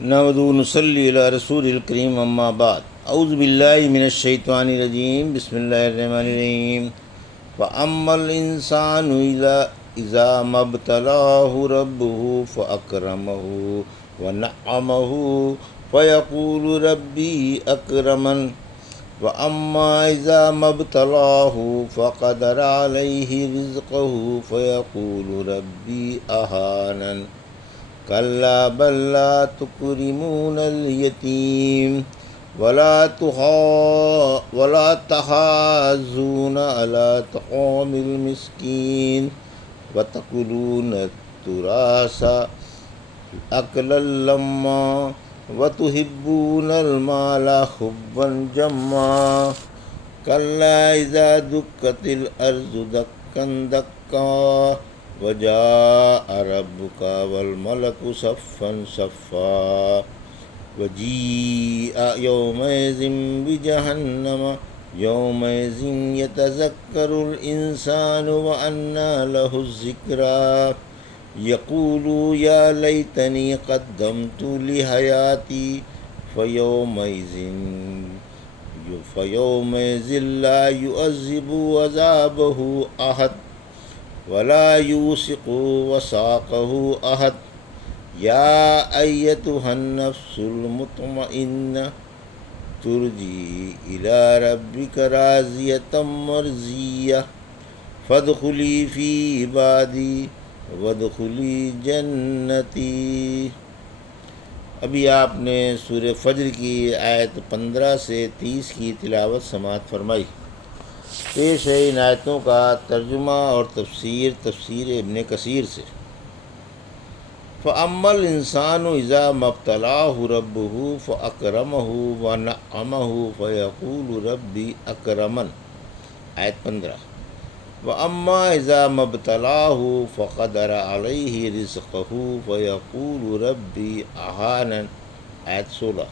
نحمد و نصلی علی رسول الکریم اما بعد اعوذ باللہ من الشیطان الرجیم بسم اللہ الرحمن الرحیم فاما الانسان اذا ما ابتلاه ربه فاکرمه ونعمه فیقول ربی اکرمن واما اذا ما ابتلاه فقدر علیہ رزقه فیقول ربی اہانن کلا بل لا تکرمون الیتیم ولا تحاضون علی طعام المسکین وتأکلون التراث أکلا لما وتحبون المال حبا جما کلا اذا دکت الارض دکا دکا وجاء ربك والملك صفا صفا وجيء يومئذ بجهنم يومئذ يتذكر الإنسان وأنى له الذكرى يقول يا ليتني قدمت لحياتي فيومئذ لا يعذب عذابه أحد ولا يوثق وثاقه أحد يا أيتها النفس المطمئنة ترجي إلى ربك راضية مرضية فادخلي في عبادي وادخلي جنتي۔ ابھی آپ نے سورہ فجر کی آیت 15 سے 30 کی تلاوت سماعت فرمائی۔ پیش ہے ان آیتوں کا ترجمہ اور تفسیر ابن کثیر سے۔ فَأَمَّا الْإِنسَانُ إِذَا مَا ابْتَلَاهُ رَبُّهُ فَأَكْرَمَهُ وَنَعَّمَهُ فَيَقُولُ رَبِّي أَكْرَمَنِ، آیت 15۔ وَأَمَّا إِذَا مَا ابْتَلَاهُ فَقَدَرَ عَلَيْهِ رِزْقَهُ فَيَقُولُ رَبِّي أَهَانَنِ، آیت 16۔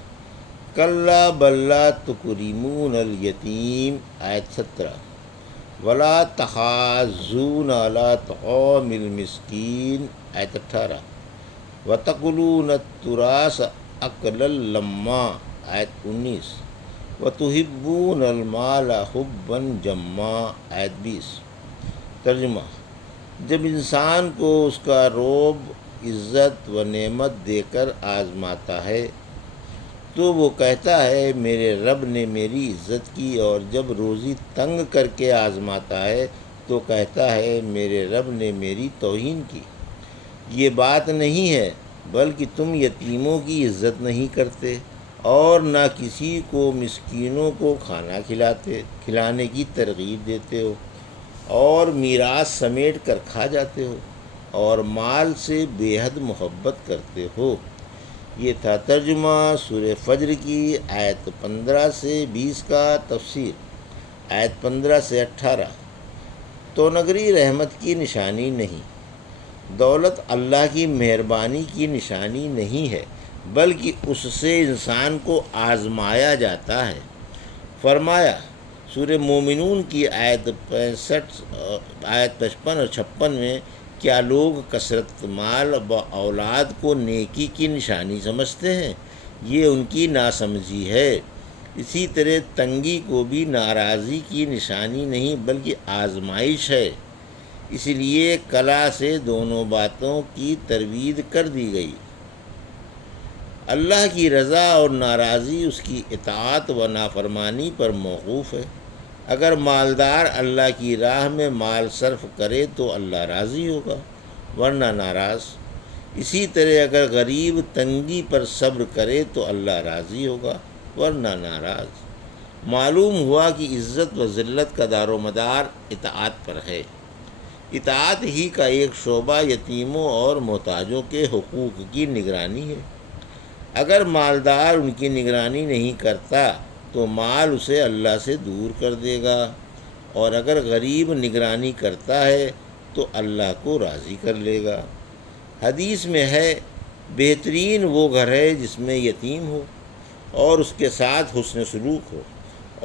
کلا بل لا تکرمون الیتیم، آیت 17۔ ولا تحاضون علی طعام المسکین، آیت 18۔ وتأکلون التراث أکلا لما، آیت 19۔ وتحبون المال حبا جما، آیت 20۔ ترجمہ: جب انسان کو اس کا رب عزت و نعمت دے کر آزماتا ہے تو وہ کہتا ہے میرے رب نے میری عزت کی، اور جب روزی تنگ کر کے آزماتا ہے تو کہتا ہے میرے رب نے میری توہین کی۔ یہ بات نہیں ہے بلکہ تم یتیموں کی عزت نہیں کرتے اور نہ کسی کو مسکینوں کو کھانا کھلانے کی ترغیب دیتے ہو، اور میراث سمیٹ کر کھا جاتے ہو، اور مال سے بے حد محبت کرتے ہو۔ یہ تھا ترجمہ سورہ فجر کی آیت 15 سے 20 کا تفسیر۔ آیت 15 سے 18۔ تو نگری رحمت کی نشانی نہیں، دولت اللہ کی مہربانی کی نشانی نہیں ہے، بلکہ اس سے انسان کو آزمایا جاتا ہے۔ فرمایا سورہ مومنون کی آیت 55 اور 56 میں، کیا لوگ کثرت مال و اولاد کو نیکی کی نشانی سمجھتے ہیں؟ یہ ان کی ناسمجھی ہے۔ اسی طرح تنگی کو بھی ناراضی کی نشانی نہیں بلکہ آزمائش ہے، اس لیے کلا سے دونوں باتوں کی ترویج کر دی گئی۔ اللہ کی رضا اور ناراضی اس کی اطاعت و نافرمانی پر موقوف ہے۔ اگر مالدار اللہ کی راہ میں مال صرف کرے تو اللہ راضی ہوگا، ورنہ ناراض۔ اسی طرح اگر غریب تنگی پر صبر کرے تو اللہ راضی ہوگا، ورنہ ناراض۔ معلوم ہوا کہ عزت و ذلت کا دار و مدار اطاعت پر ہے۔ اطاعت ہی کا ایک شعبہ یتیموں اور محتاجوں کے حقوق کی نگرانی ہے۔ اگر مالدار ان کی نگرانی نہیں کرتا تو مال اسے اللہ سے دور کر دے گا، اور اگر غریب نگرانی کرتا ہے تو اللہ کو راضی کر لے گا۔ حدیث میں ہے، بہترین وہ گھر ہے جس میں یتیم ہو اور اس کے ساتھ حسن سلوک ہو،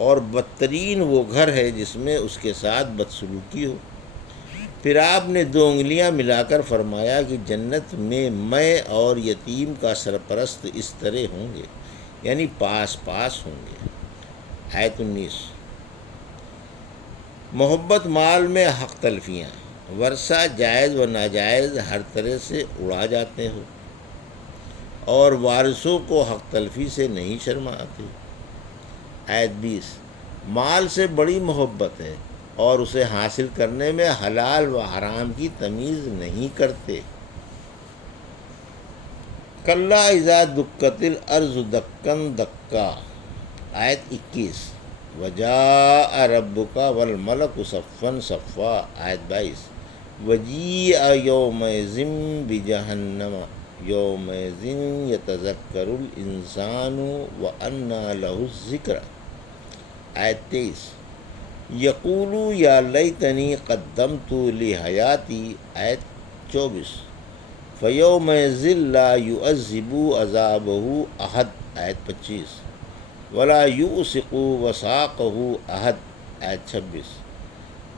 اور بدترین وہ گھر ہے جس میں اس کے ساتھ بدسلوکی ہو۔ پھر آپ نے 2 انگلیاں ملا کر فرمایا کہ جنت میں اور یتیم کا سرپرست اس طرح ہوں گے، یعنی پاس پاس ہوں گے۔ آیت 19۔ محبت مال میں حق تلفیاں، ورثہ جائز و ناجائز ہر طرح سے اڑا جاتے ہو اور وارثوں کو حق تلفی سے نہیں شرماتے۔ آیت 20۔ مال سے بڑی محبت ہے اور اسے حاصل کرنے میں حلال و حرام کی تمیز نہیں کرتے۔ کلا اذا دکت الارض دکن دکا، آیت 21۔ وجاء ربک والملک صفا صفا، آیت 22۔ وجیء یومئذ بجہنم یومئذ یتذکر الانسان وانی لہ الذکری، آیت 23۔ یقول یا لیتنی قدمت لحیاتی، آیت 24۔ فیومئذ لا یعذب عذابہ احد، آیت 25۔ ولا یوثق وثاقہ احد، آیت 26۔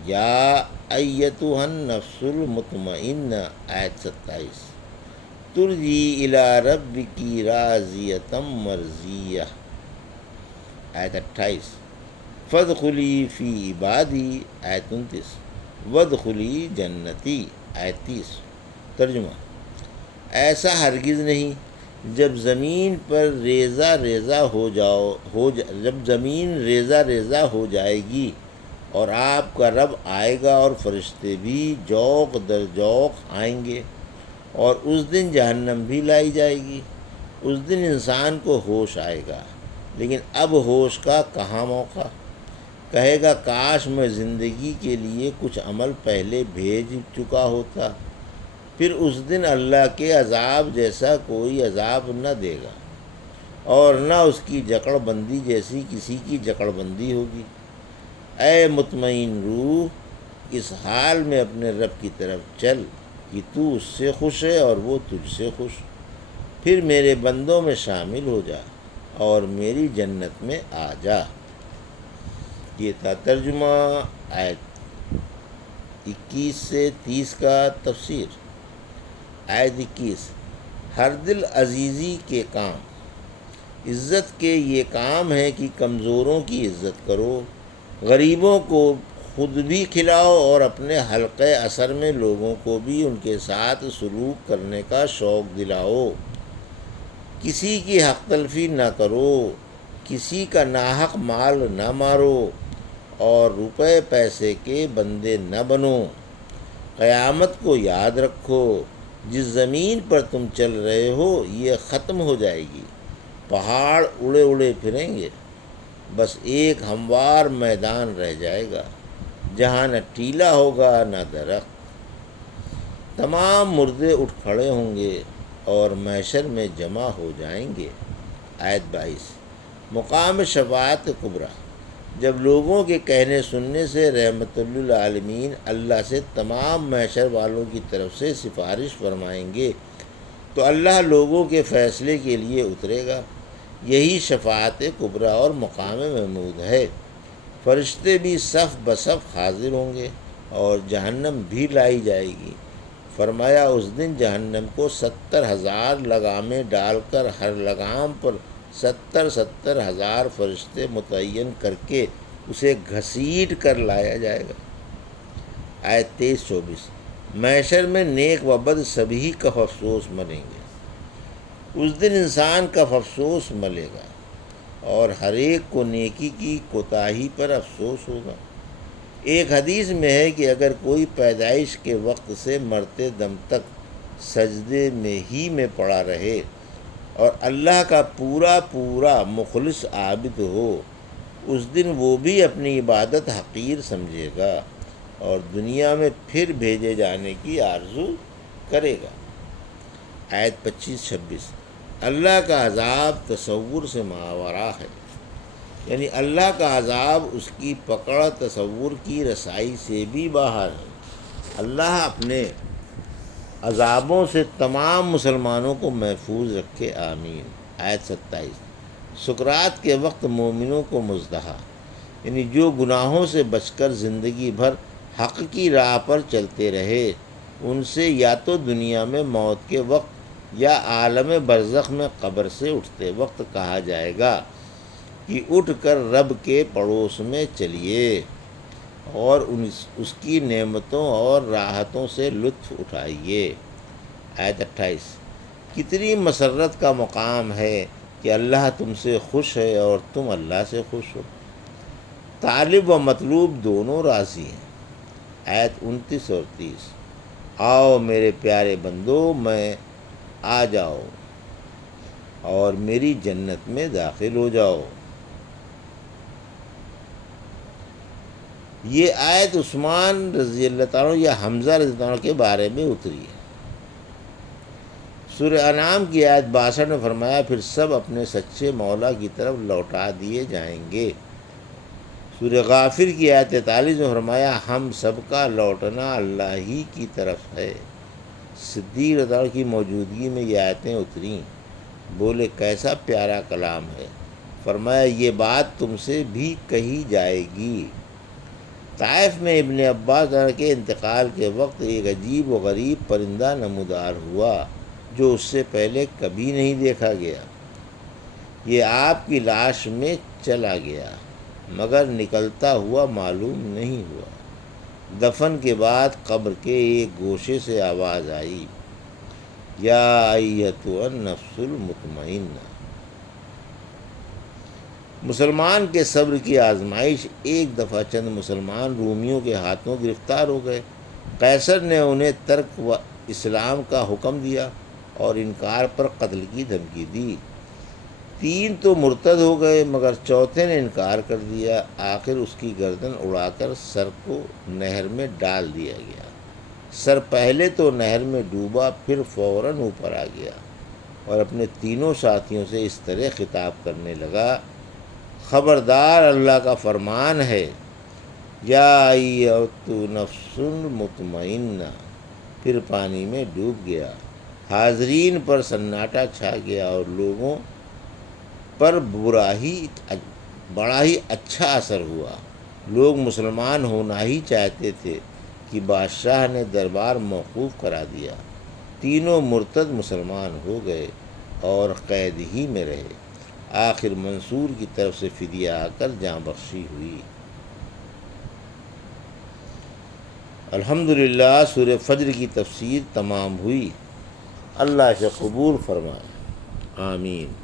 یا ایتھا النفس المطمئنہ، آیت 27۔ ترجی الی ربک راضیۃ مرضیہ، آیت 28۔ فادخلی فی عبادی، آیت 29۔ وادخلی جنتی، آیت 30۔ ترجمہ: ایسا ہرگز نہیں جب زمین پر جب زمین ریزہ ریزہ ہو جائے گی اور آپ کا رب آئے گا اور فرشتے بھی جوق در جوق آئیں گے، اور اس دن جہنم بھی لائی جائے گی۔ اس دن انسان کو ہوش آئے گا، لیکن اب ہوش کا کہاں موقع؟ کہے گا کاش میں زندگی کے لیے کچھ عمل پہلے بھیج چکا ہوتا۔ پھر اس دن اللہ کے عذاب جیسا کوئی عذاب نہ دے گا اور نہ اس کی جکڑ بندی جیسی کسی کی جکڑ بندی ہوگی۔ اے مطمئن روح، اس حال میں اپنے رب کی طرف چل کہ تو اس سے خوش ہے اور وہ تجھ سے خوش۔ پھر میرے بندوں میں شامل ہو جا اور میری جنت میں آ جا۔ یہ تھا ترجمہ آیت 21 سے 30 کا تفسیر۔ آیت 21۔ ہر دل عزیزی کے کام، عزت کے یہ کام ہے کہ کمزوروں کی عزت کرو، غریبوں کو خود بھی کھلاؤ اور اپنے حلقہ اثر میں لوگوں کو بھی ان کے ساتھ سلوک کرنے کا شوق دلاؤ۔ کسی کی حق تلفی نہ کرو، کسی کا ناحق مال نہ مارو اور روپے پیسے کے بندے نہ بنو۔ قیامت کو یاد رکھو، جس زمین پر تم چل رہے ہو یہ ختم ہو جائے گی، پہاڑ اڑے اڑے پھریں گے، بس ایک ہموار میدان رہ جائے گا جہاں نہ ٹیلا ہوگا نہ درخت۔ تمام مردے اٹھ کھڑے ہوں گے اور محشر میں جمع ہو جائیں گے۔ آیت 22۔ مقام شفاعت کبریٰ، جب لوگوں کے کہنے سننے سے رحمت للعالمین اللہ سے تمام محشر والوں کی طرف سے سفارش فرمائیں گے تو اللہ لوگوں کے فیصلے کے لیے اترے گا۔ یہی شفاعت کبریٰ اور مقام محمود ہے۔ فرشتے بھی صف بصف حاضر ہوں گے اور جہنم بھی لائی جائے گی۔ فرمایا اس دن جہنم کو 70,000 لگامیں ڈال کر ہر لگام پر 70,000 فرشتے متعین کر کے اسے گھسیٹ کر لایا جائے گا۔ آیت 23-24۔ محشر میں نیک و بد سبھی کف افسوس ملیں گے۔ اس دن انسان کف افسوس ملے گا اور ہر ایک کو نیکی کی کوتاہی پر افسوس ہوگا۔ ایک حدیث میں ہے کہ اگر کوئی پیدائش کے وقت سے مرتے دم تک سجدے میں ہی پڑا رہے اور اللہ کا پورا پورا مخلص عابد ہو، اس دن وہ بھی اپنی عبادت حقیر سمجھے گا اور دنیا میں پھر بھیجے جانے کی آرزو کرے گا۔ آیت 25-26۔ اللہ کا عذاب تصور سے ماوراء ہے، یعنی اللہ کا عذاب اس کی پکڑ تصور کی رسائی سے بھی باہر ہے۔ اللہ اپنے عذابوں سے تمام مسلمانوں کو محفوظ رکھے، آمین۔ آیت 27۔ سکرات کے وقت مومنوں کو مزدحا، یعنی جو گناہوں سے بچ کر زندگی بھر حق کی راہ پر چلتے رہے، ان سے یا تو دنیا میں موت کے وقت یا عالم برزخ میں قبر سے اٹھتے وقت کہا جائے گا کہ اٹھ کر رب کے پڑوس میں چلیے اور اس کی نعمتوں اور راحتوں سے لطف اٹھائیے۔ آیت 28۔ کتنی مسرت کا مقام ہے کہ اللہ تم سے خوش ہے اور تم اللہ سے خوش ہو، طالب و مطلوب دونوں راضی ہیں۔ آیت 29 اور 30۔ آؤ میرے پیارے بندو میں آ جاؤ اور میری جنت میں داخل ہو جاؤ۔ یہ آیت عثمان رضی اللہ تعالیٰ یا حمزہ رضی اللہ عنہ کے بارے میں اتری ہے۔ سورہ انعام کی آیت 62 میں فرمایا پھر سب اپنے سچے مولا کی طرف لوٹا دیے جائیں گے۔ سورہ غافر کی آیت 43 میں فرمایا ہم سب کا لوٹنا اللہ ہی کی طرف ہے۔ صدیق رضی اللہ عنہ کی موجودگی میں یہ آیتیں اتریں، بولے کیسا پیارا کلام ہے۔ فرمایا یہ بات تم سے بھی کہی جائے گی۔ طائف میں ابن عباس کے انتقال کے وقت ایک عجیب و غریب پرندہ نمودار ہوا جو اس سے پہلے کبھی نہیں دیکھا گیا۔ یہ آپ کی لاش میں چلا گیا مگر نکلتا ہوا معلوم نہیں ہوا۔ دفن کے بعد قبر کے ایک گوشے سے آواز آئی، یا ایتھا النفس المطمئنہ۔ مسلمان کے صبر کی آزمائش۔ ایک دفعہ چند مسلمان رومیوں کے ہاتھوں گرفتار ہو گئے۔ قیصر نے انہیں ترک و اسلام کا حکم دیا اور انکار پر قتل کی دھمکی دی۔ 3 تو مرتد ہو گئے مگر چوتھے نے انکار کر دیا۔ آخر اس کی گردن اڑا کر سر کو نہر میں ڈال دیا گیا۔ سر پہلے تو نہر میں ڈوبا پھر فوراً اوپر آ گیا اور اپنے تینوں ساتھیوں سے اس طرح خطاب کرنے لگا، خبردار اللہ کا فرمان ہے، یا ایتھا نفس المطمئنہ۔ پھر پانی میں ڈوب گیا۔ حاضرین پر سناٹا چھا گیا اور لوگوں پر بڑا ہی اچھا اثر ہوا۔ لوگ مسلمان ہونا ہی چاہتے تھے کہ بادشاہ نے دربار موقوف کرا دیا۔ تینوں مرتد مسلمان ہو گئے اور قید ہی میں رہے۔ آخر منصور کی طرف سے فدیہ آ کر جاں بخشی ہوئی۔ الحمدللہ سورہ فجر کی تفسیر تمام ہوئی۔ اللہ سے قبول فرمائے، آمین۔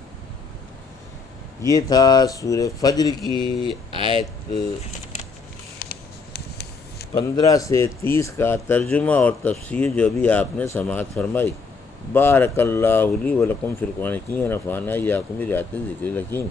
یہ تھا سورہ فجر کی آیت 15 سے 30 کا ترجمہ اور تفسیر جو بھی آپ نے سماعت فرمائی۔ بارک اللہ لی و لکم فی القرآن الحکیم ونفعنا وإیاکم بآیات الذکر الحکیم۔